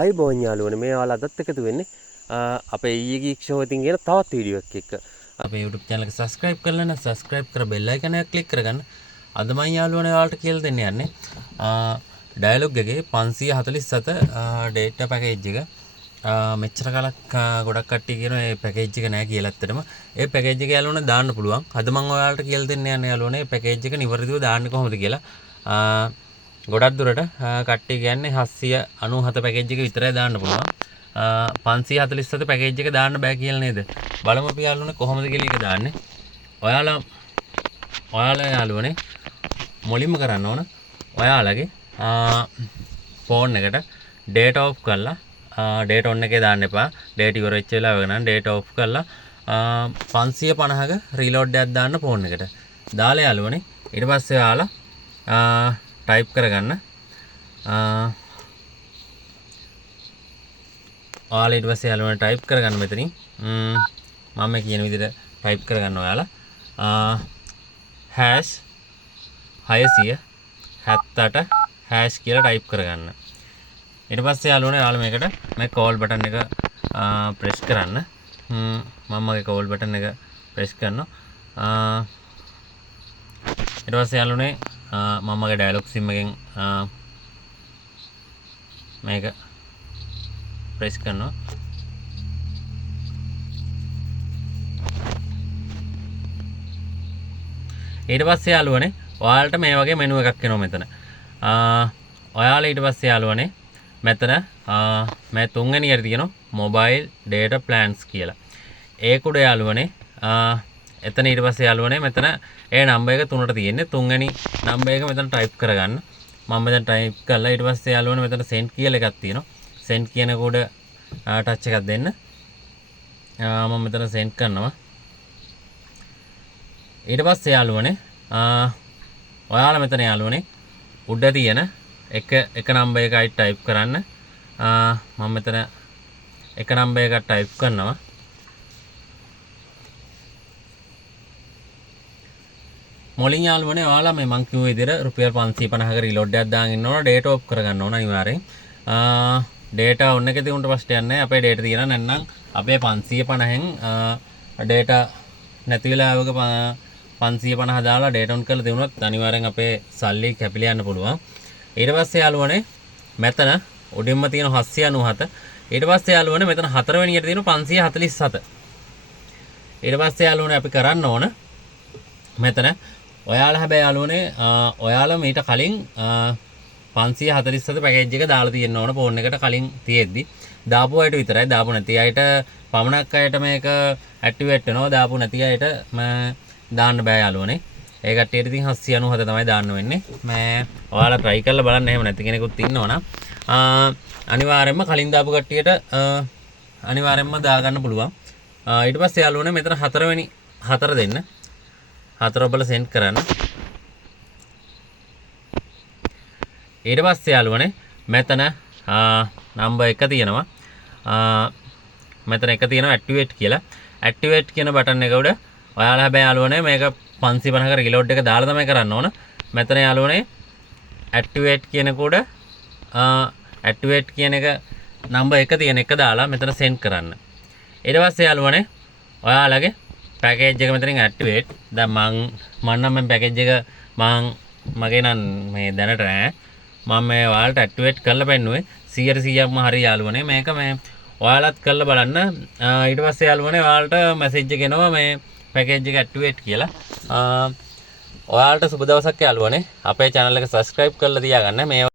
ආයිබෝන් යාළුවනේ මේ ඔයාලා අදත් එකතු වෙන්නේ අපේ ඊයේ ගීක් ෂෝ එකකින් කියන තවත් වීඩියෝ එකක් එක්ක. අපේ YouTube channel එක subscribe කරලා නැත්නම් subscribe කර bell icon එක click කරගන්න. අද මම යාළුවනේ ඔයාලට කියලා දෙන්න යන්නේ dialog එකේ 547 data package එක. මෙච්චර කාලක් ගොඩක් කට්ටිය කියනවා මේ package එක නෑ කියලා. ඇත්තටම ඒ package එක යාළුවනේ දාන්න පුළුවන්. අද මම ඔයාලට කියලා දෙන්න යන්නේ යාළුවනේ package එක නිවැරදිව දාන්නේ කොහොමද කියලා. ගොඩක් දුරට කට්ටිය කියන්නේ 797 පැකේජ් එක විතරයි දාන්න පුළුවන්. 547 පැකේජ් එක දාන්න බෑ කියලා නේද? බලමු අපි යාළුවනේ කොහොමද කියලා එක දාන්නේ. ඔයාලා යාළුවනේ මුලින්ම කරන්න ඕන ඔයාලගේ ෆෝන් එකට data off කරලා data on එකේ දාන්න එපා. data ඉවර වෙච්ච වෙලාව ගණන් data off කරලා 550ක reload එකක් දාන්න ෆෝන් එකට. දාලා යාළුවනේ ඊට පස්සේ ඔයාලා टाइप කරගන්න ඔයාලා ඊට පස්සේ යාළුවනේ ටයිප් කරගන්න මෙතනින් මම කියන විදිහට ටයිප් කරගන්න ඔයාලා #678# කියලා ටයිප් කරගන්න. ඊට පස්සේ යාළුවනේ ඔයාලා මේකට මේ කෝල් බටන් එක ප්‍රෙස් කරන්න. මම මගේ කෝල් බටන් එක ප්‍රෙස් කරනවා. ඊට පස්සේ යාළුවනේ මම මගේ ඩයලොග් සිම් එකෙන් මේක ප්‍රෙස් කරනවා. ඊට පස්සේ යාළුවනේ ඔයාලට මේ වගේ මෙනු එකක් එනවා මෙතන. ඔයාලා ඊට පස්සේ යාළුවනේ මෙතන මේ තුන්වෙනියට තියෙනවා mobile data plans කියලා. ඒක උඩ යාළුවනේ එතන ඊට පස්සේ යාළුවනේ මෙතන ඒ නම්බර් එක තුනට තියෙන්නේ. තුන්වෙනි නම්බර් එක මෙතන ටයිප් කරගන්න. මම මෙතන ටයිප් කරලා ඊට පස්සේ යාළුවනේ මෙතන send කියලා එකක් තියෙනවා. send කියන කෝඩ ටච් එකක් දෙන්න. මම මෙතන send කරනවා. ඊට පස්සේ යාළුවනේ ඔයාලා මෙතන යාළුවනේ උඩ තියෙන එක නම්බර් එකයි ටයිප් කරන්න. මම මෙතන එක නම්බර් එකක් ටයිප් කරනවා. මොලින් යාළුවනේ ඔයාලා මේ මං කිව්ව විදිහට රුපියල් 550ක රීලෝඩ් එකක් දාගෙන ඉන්න ඕන. data off කරගන්න ඕන අනිවාර්යෙන්. data on එකේ තියුණට ප්‍රශ්නයක් නැහැ. අපේ data තියෙනවා නැත්නම් අපේ 550න් data නැති වෙලාවක 550 දාලා data on කරලා තියුණොත් අනිවාර්යෙන් අපේ සල්ලි කැපිලා යන්න පුළුවන්. ඊට පස්සේ යාළුවනේ මෙතන උඩින්ම තියෙන 797. ඊට පස්සේ යාළුවනේ මෙතන හතරවෙනියට තියෙන 547. ඊට පස්සේ යාළුවනේ අපි කරන්න ඕන මෙතන ඔයාලා හැබැයි යාළුවනේ ඔයාලා මීට කලින් 547 පැකේජ් එක දාලා තියෙන්න ඕන ෆෝන් එකට කලින් තියෙද්දි. දාපු අයට විතරයි. දාපු නැති අයට පමණක් අයට මේක ඇක්ටිවේට් වෙනවා. දාපු නැති අයට දාන්න බෑ යාළුවනේ. ඒ කට්ටියට ඉතින් 797 තමයි දාන්න වෙන්නේ. ඔයාලා try කරලා බලන්න. එහෙම නැති කෙනෙකුත් ඉන්නවනම් අනිවාර්යයෙන්ම කලින් දාපු කට්ටියට අනිවාර්යයෙන්ම දාගන්න පුළුවන්. ඊට පස්සේ යාළුවනේ මෙතන හතරවෙනි හතර දෙන්න. හතර ඔබල send කරන්න. ඊට පස්සේ යාළුවනේ මෙතන නම්බර් 1 තියෙනවා. මෙතන 1 තියෙනවා activate කියලා. activate කියන බටන් එක උඩ ඔයාලා හැබැයි යාළුවනේ මේක 550ක රීලෝඩ් එක දාලා තමයි කරන්න ඕන. මෙතන යාළුවනේ activate කියන කොට activate කියන එක නම්බර් 1 තියෙන එක දාලා මෙතන send කරන්න. ඊට පස්සේ යාළුවනේ ඔයාලගේ පැකේජ් එක මෙතනින් ඇක්ටිවේට්. දැන් මම නම් මේ පැකේජ් එක මගේ නම් මේ දැනට නෑ. මම මේ ඔයාලට ඇක්ටිවේට් කරලා පෙන්නුවේ 100%ක්ම හරි යාළුවනේ. මේක මේ ඔයාලත් කරලා බලන්න. ඊට පස්සේ යාළුවනේ ඔයාලට මැසේජ් එක එනවා මේ පැකේජ් එක ඇක්ටිවේට් කියලා. ඔයාලට සුබ දවසක් යාළුවනේ. අපේ channel එක subscribe කරලා තියාගන්න. මේ